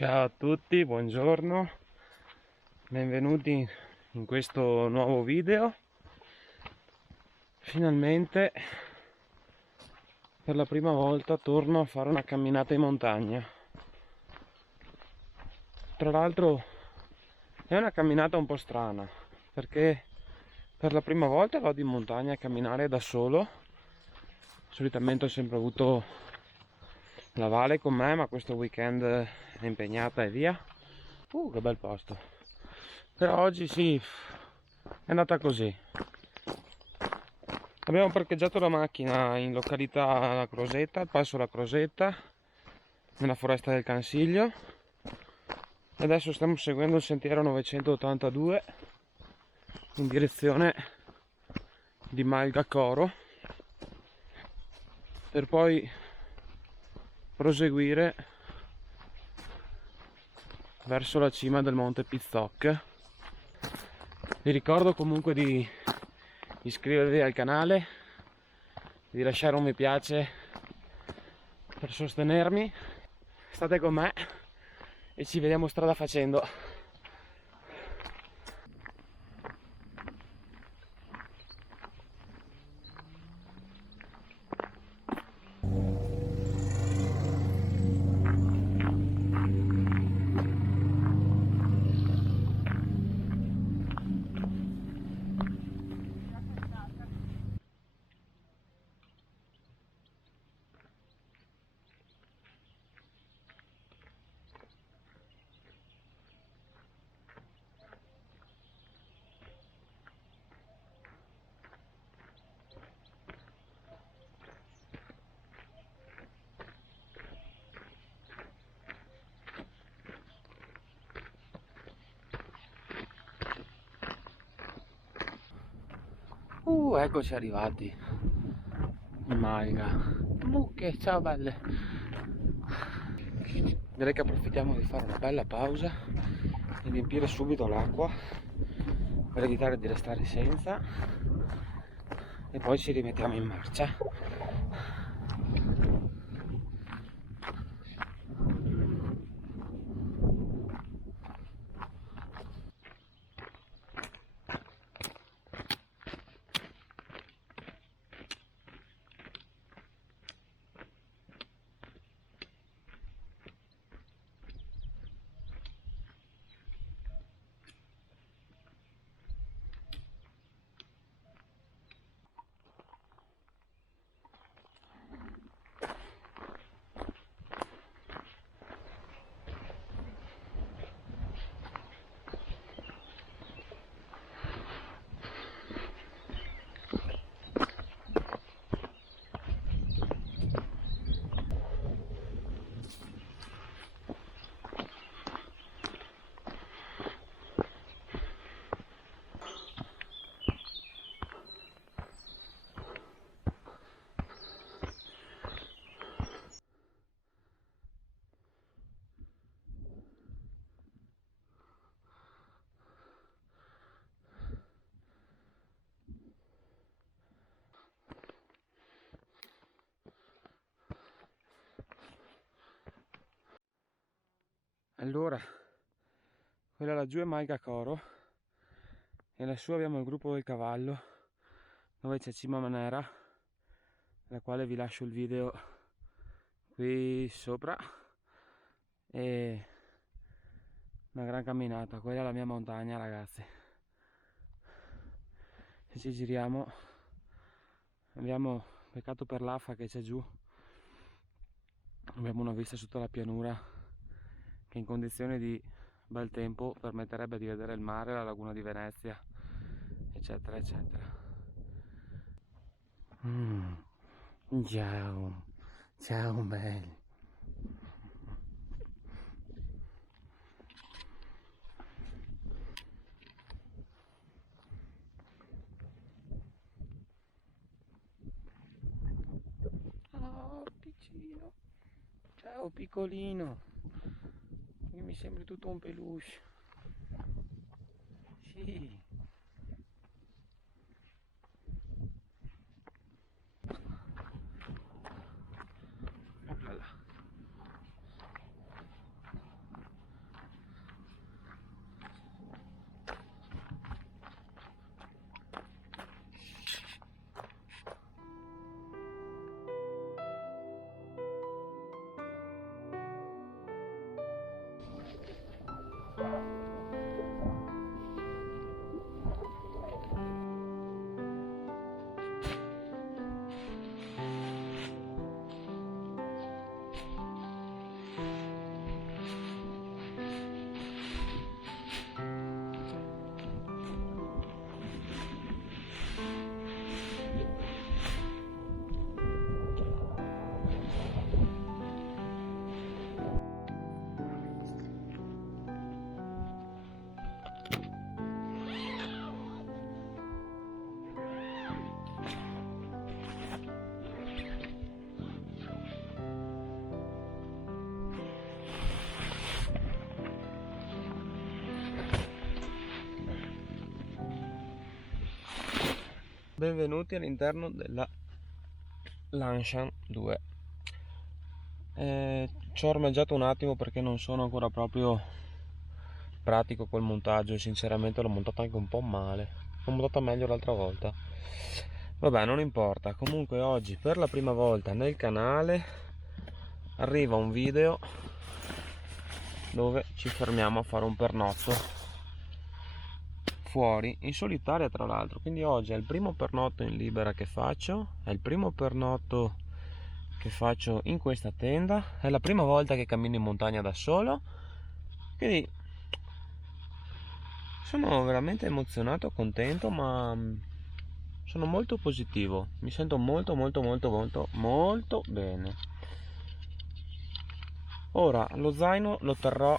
Ciao a tutti, buongiorno, benvenuti in questo nuovo video. Finalmente per la prima volta torno a fare una camminata in montagna. Tra l'altro è una camminata un po' strana perché per la prima volta vado in montagna a camminare da solo. Solitamente ho sempre avuto la Vale con me, ma questo weekend è impegnata e via. Che bel posto. Però oggi sì, è andata così. Abbiamo parcheggiato la macchina in località Crosetta, al passo La Crosetta, nella foresta del Cansiglio. E adesso stiamo seguendo il sentiero 982 in direzione di Malgacoro, per poi proseguire verso la cima del monte Pizzoc. Vi ricordo comunque di iscrivervi al canale, di lasciare un mi piace per sostenermi. State con me e ci vediamo strada facendo. Eccoci arrivati in Maiga. Mucche, ciao belle. Direi che approfittiamo di fare una bella pausa e riempire subito l'acqua per evitare di restare senza, e poi ci rimettiamo in marcia. Allora, quella laggiù è Malgacoro e lassù abbiamo il gruppo del cavallo, dove c'è Cima Manera, la quale vi lascio il video qui sopra. E una gran camminata, quella è la mia montagna, ragazzi. Se ci giriamo abbiamo, peccato per l'affa che c'è giù, abbiamo una vista sotto la pianura che in condizioni di bel tempo permetterebbe di vedere il mare, la laguna di Venezia, eccetera eccetera. Ciao, ciao belli. Oh piccino, ciao piccolino, mi sembri tutto un peluche. Sì. Oplala. Benvenuti all'interno della Lanshan 2. Ci ho ormeggiato un attimo perché non sono ancora proprio pratico col montaggio e sinceramente l'ho montata anche un po' male. L'ho montata meglio l'altra volta. Vabbè, non importa. Comunque oggi per la prima volta nel canale arriva un video dove ci fermiamo a fare un pernotto fuori in solitaria, tra l'altro. Quindi oggi è il primo pernotto in libera che faccio, è il primo pernotto che faccio in questa tenda, è la prima volta che cammino in montagna da solo, quindi sono veramente emozionato, contento, ma sono molto positivo, mi sento molto bene. Ora lo zaino lo terrò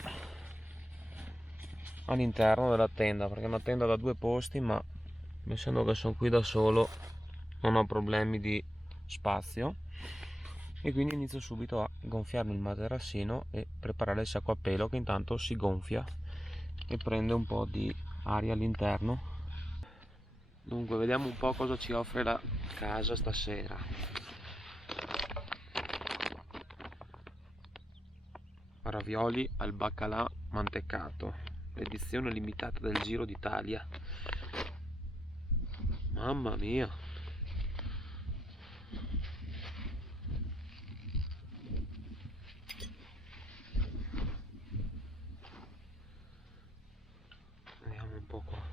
all'interno della tenda perché è una tenda da 2 posti, ma essendo che sono qui da solo non ho problemi di spazio e quindi inizio subito a gonfiarmi il materassino e preparare il sacco a pelo che intanto si gonfia e prende un po' di aria all'interno. Dunque vediamo un po' cosa ci offre la casa stasera. Ravioli al baccalà mantecato, edizione limitata del Giro d'Italia. Mamma mia. Vediamo un po' qua.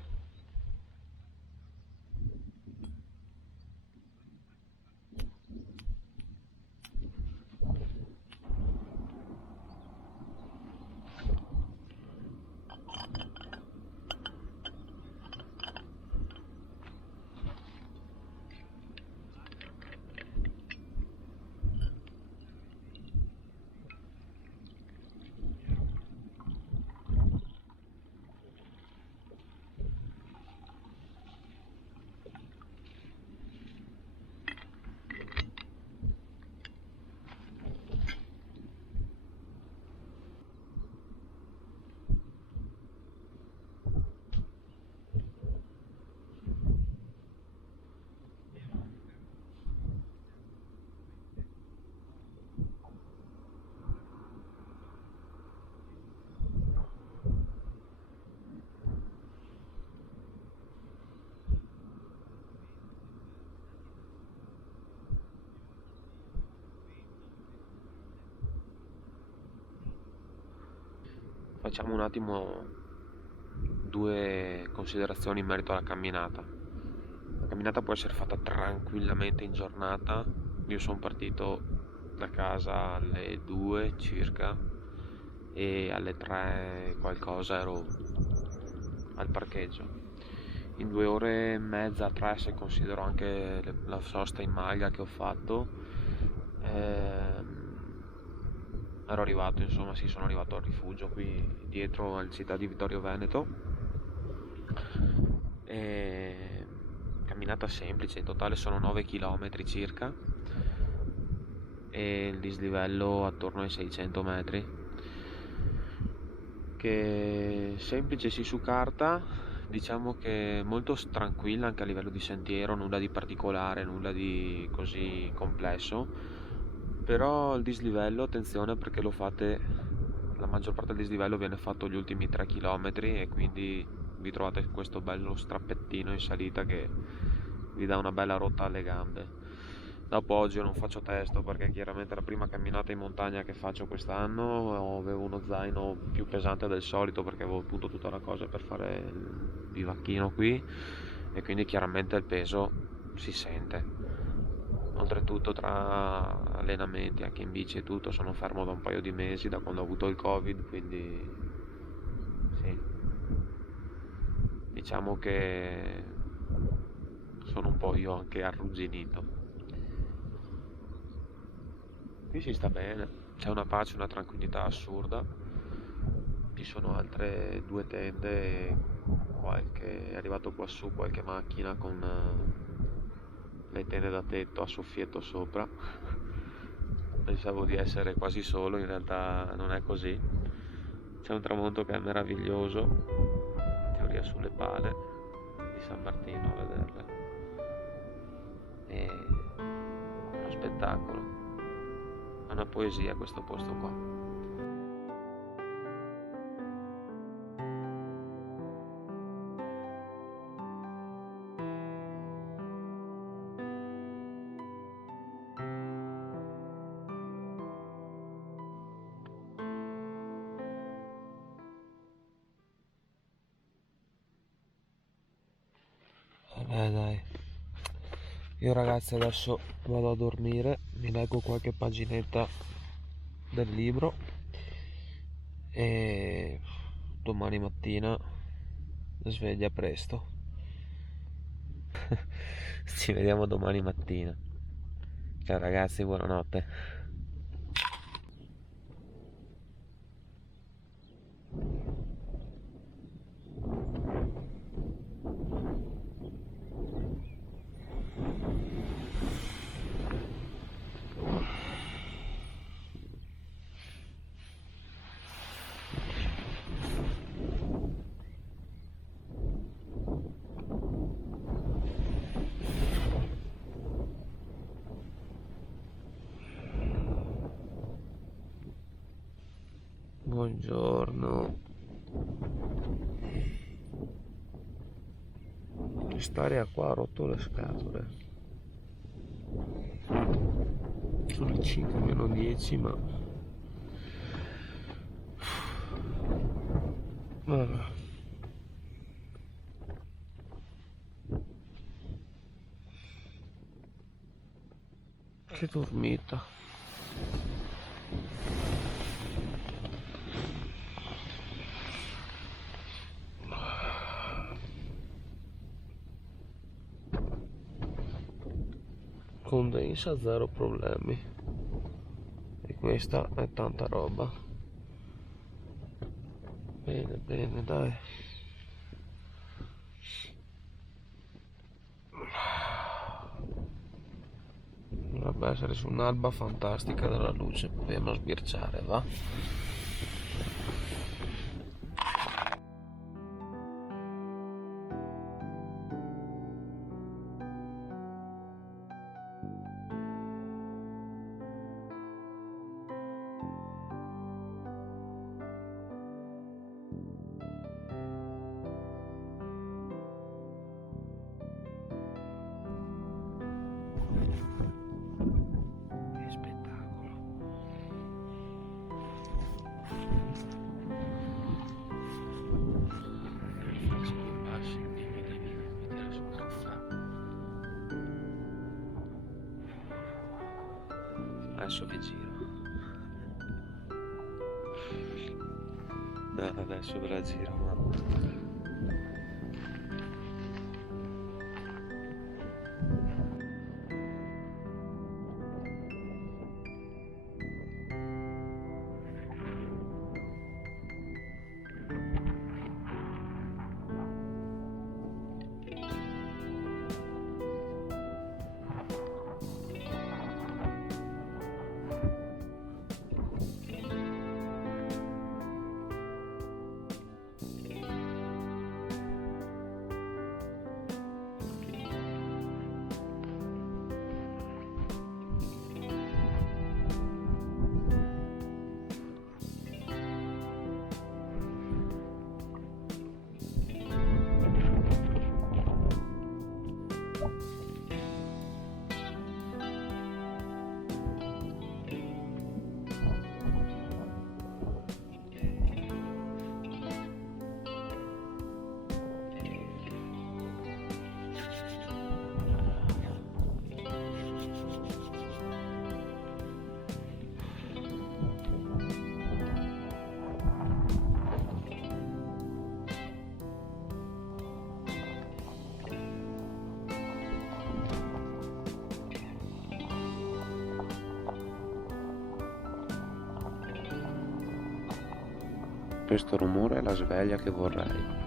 Facciamo un attimo 2 considerazioni in merito alla camminata. La camminata può essere fatta tranquillamente in giornata. Io sono partito da casa alle 2 circa e alle 3 qualcosa ero al parcheggio. In 2 ore e mezza, 3 se considero anche la sosta in maglia che ho fatto, ero arrivato, insomma, sì, sono arrivato al rifugio qui dietro al città di Vittorio Veneto. E camminata semplice, in totale sono 9 km circa e il dislivello attorno ai 600 metri, che semplice sì su carta, diciamo che molto tranquilla anche a livello di sentiero, nulla di particolare, nulla di così complesso. Però il dislivello, attenzione, perché la maggior parte del dislivello viene fatto gli ultimi 3 km e quindi vi trovate questo bello strappettino in salita che vi dà una bella rotta alle gambe. Dopo oggi io non faccio testo perché chiaramente è la prima camminata in montagna che faccio quest'anno, avevo uno zaino più pesante del solito perché avevo appunto tutta la cosa per fare il bivacchino qui e quindi chiaramente il peso si sente. Oltretutto tra allenamenti anche in bici e tutto sono fermo da un paio di mesi, da quando ho avuto il Covid, quindi sì, diciamo che sono un po' io anche arrugginito. Qui si sta bene, c'è una pace, una tranquillità assurda, ci sono altre 2 tende e è arrivato qua su qualche macchina con le tende da tetto a soffietto sopra. Pensavo di essere quasi solo, in realtà non è così. C'è un tramonto che è meraviglioso, in teoria sulle pale di San Martino a vederle. è uno spettacolo, è una poesia questo posto qua. Vabbè dai, io ragazzi adesso vado a dormire, mi leggo qualche paginetta del libro e domani mattina sveglia presto. Ci vediamo domani mattina. Ciao ragazzi, buonanotte. Buongiorno. Quest'area qua ha rotto le scatole. Sono le 5 meno 10 ma... Vabbè. Che dormita. Condensa zero problemi e questa è tanta roba. Bene bene dai, dovrebbe essere su un'alba fantastica della luce, proviamo a sbirciare, va? Adesso vi giro. No, adesso ve la giro, mamma. Questo rumore è la sveglia che vorrei.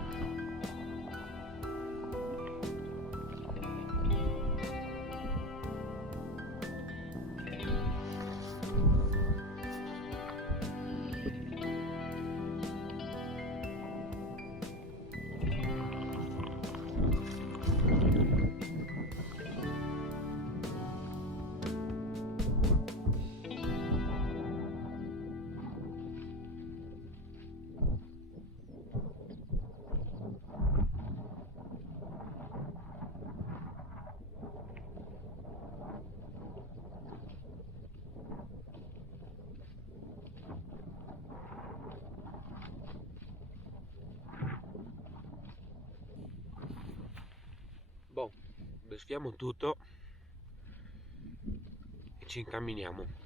Desfiamo tutto e ci incamminiamo.